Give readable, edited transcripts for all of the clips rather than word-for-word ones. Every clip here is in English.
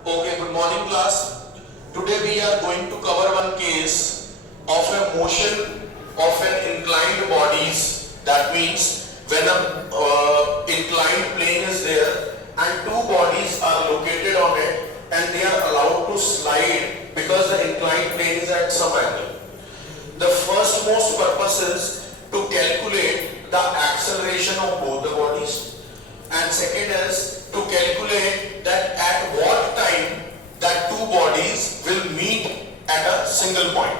Okay, good morning class. Today we are going to cover one case of a motion of an inclined bodies. That means when a inclined plane is there and two bodies are located on it and they are allowed to slide because the inclined plane is at some angle. The first most purpose is to calculate the acceleration of both the bodies, and second is to calculate that at what time that two bodies will meet at a single point.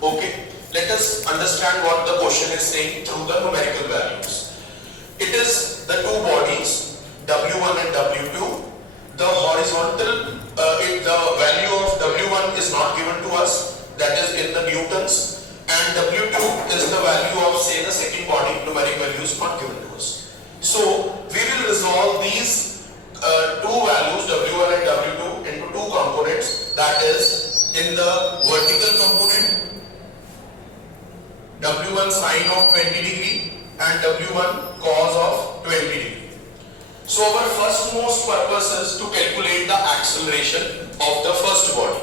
Okay, let us understand what the question is saying through the numerical values. It is the two bodies W1 and W2. The horizontal, the value of W1 is not given to us, that is in the newtons, and W2 is the value of, say, the second body, numeric value is not given to us. So we will resolve these two values W1 and W2 into two components, that is in the vertical component W1 sine of 20 degree and W1 cos of 20 degree. So our first most purpose is to calculate the acceleration of the first body.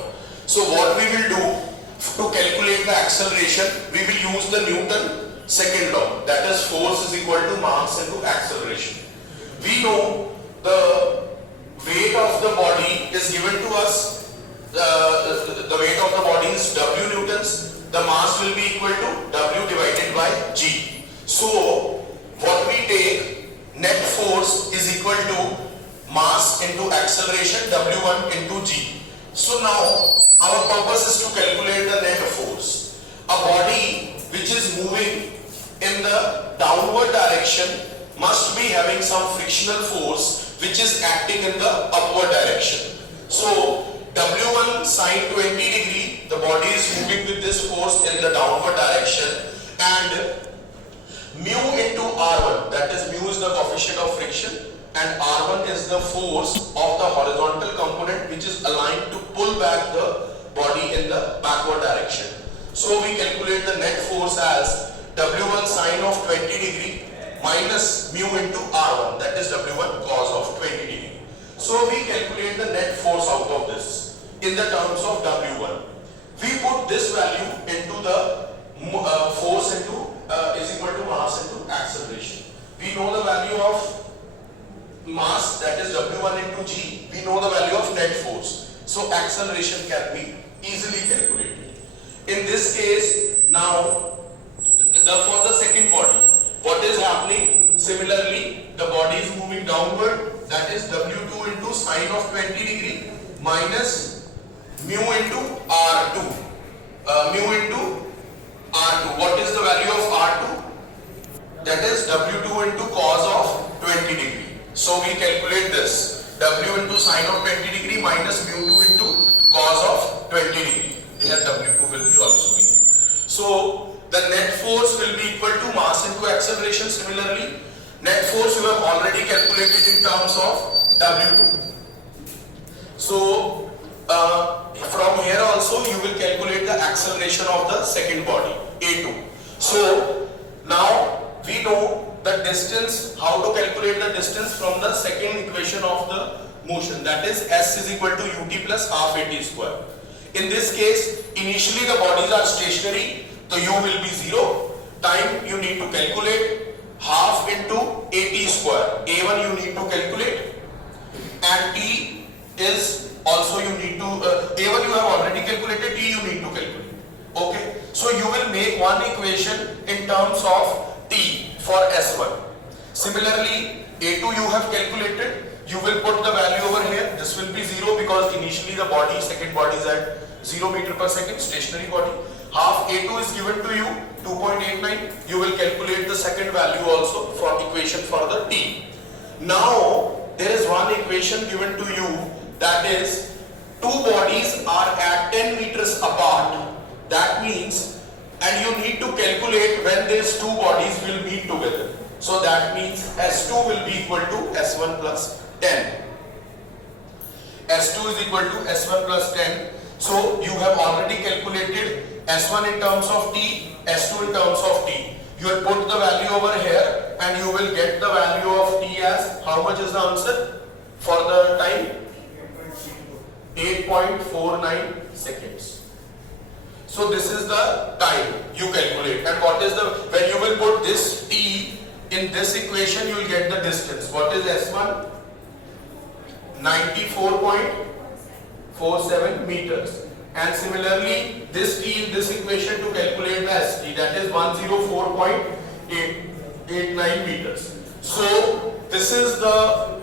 So what we will do to calculate the acceleration, we will use the Newton second law, that is force is equal to mass into acceleration. We know the weight of the body is given to us, the weight of the body is W newtons, the mass will be equal to W divided by G. So what we take, net force is equal to mass into acceleration W1 into G. So now our purpose is to calculate the net force. A body which is moving in the downward direction must be having some frictional force which is acting in the upward direction. So W1 sine 20 degree, the body is moving with this force in the downward direction, and mu into R1, that is mu is the coefficient of friction and R1 is the force of the horizontal component which is aligned to pull back the body in the backward direction. So we calculate the net force as W1 sine of 20 degree minus mu into R1, that is W1 cos of 20 degree. So we calculate the net force out of this in the terms of W1. We put this value into the force into is equal to mass into acceleration. We know the value of mass, that is W1 into G. We know the value of net force. So acceleration can be easily calculated. In this case, now for the second body, what is happening? Similarly, the body is moving downward, that is W2 into sine of 20 degree minus mu into R2. Mu into R2. What is the value of R2? That is W2 into cos of 20 degree. So we calculate this. W into sine of 20 degree minus mu2 into cos of 20 degree. Here W2 will be also be there. So the net force will be equal to mass into acceleration. Similarly, net force you have already calculated in terms of W2. So from here also you will calculate the acceleration of the second body, A2. So now we know the distance, how to calculate the distance from the second equation of the motion, that is S is equal to ut plus half at square. In this case, initially the bodies are stationary, so u will be 0. Time you need to calculate half into at square. A1 you need to calculate, and t is also you need to A1 you have already calculated, t you need to calculate. Okay, so you will make one equation in terms of t for S1. Similarly, A2 you have calculated, you will put the value over here. This will be 0 because initially the body, second body is at 0 meter per second, stationary body. Half A2 is given to you, 2.89. You will calculate the second value also for equation for the t. Now there is one equation given to you, that is two bodies are at 10 meters apart. That means, and you need to calculate when these two bodies will meet together. So that means S2 will be equal to S1 plus 10. S2 is equal to S1 plus 10. So you have already calculated S1 in terms of t, S2 in terms of t. You will put the value over here and you will get the value of t as, how much is the answer for the time? 8.49 seconds. So this is the time you calculate, and what is the, when you will put this t in this equation, you will get the distance. What is S1? 94.47 meters. And similarly, this t in this equation to calculate the ST, that is 104.89 meters. So this is the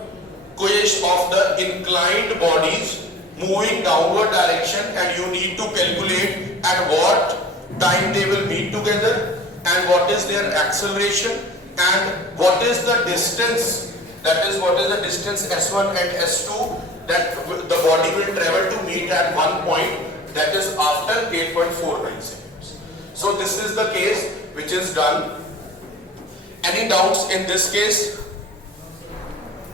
equation of the inclined bodies moving downward direction, and you need to calculate at what time they will meet together, and what is their acceleration, and what is the distance, that is what is the distance S1 and S2 that the body will travel to meet at one point, that is after 8.49 seconds. So this is the case which is done. Any doubts in this case?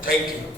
Thank you.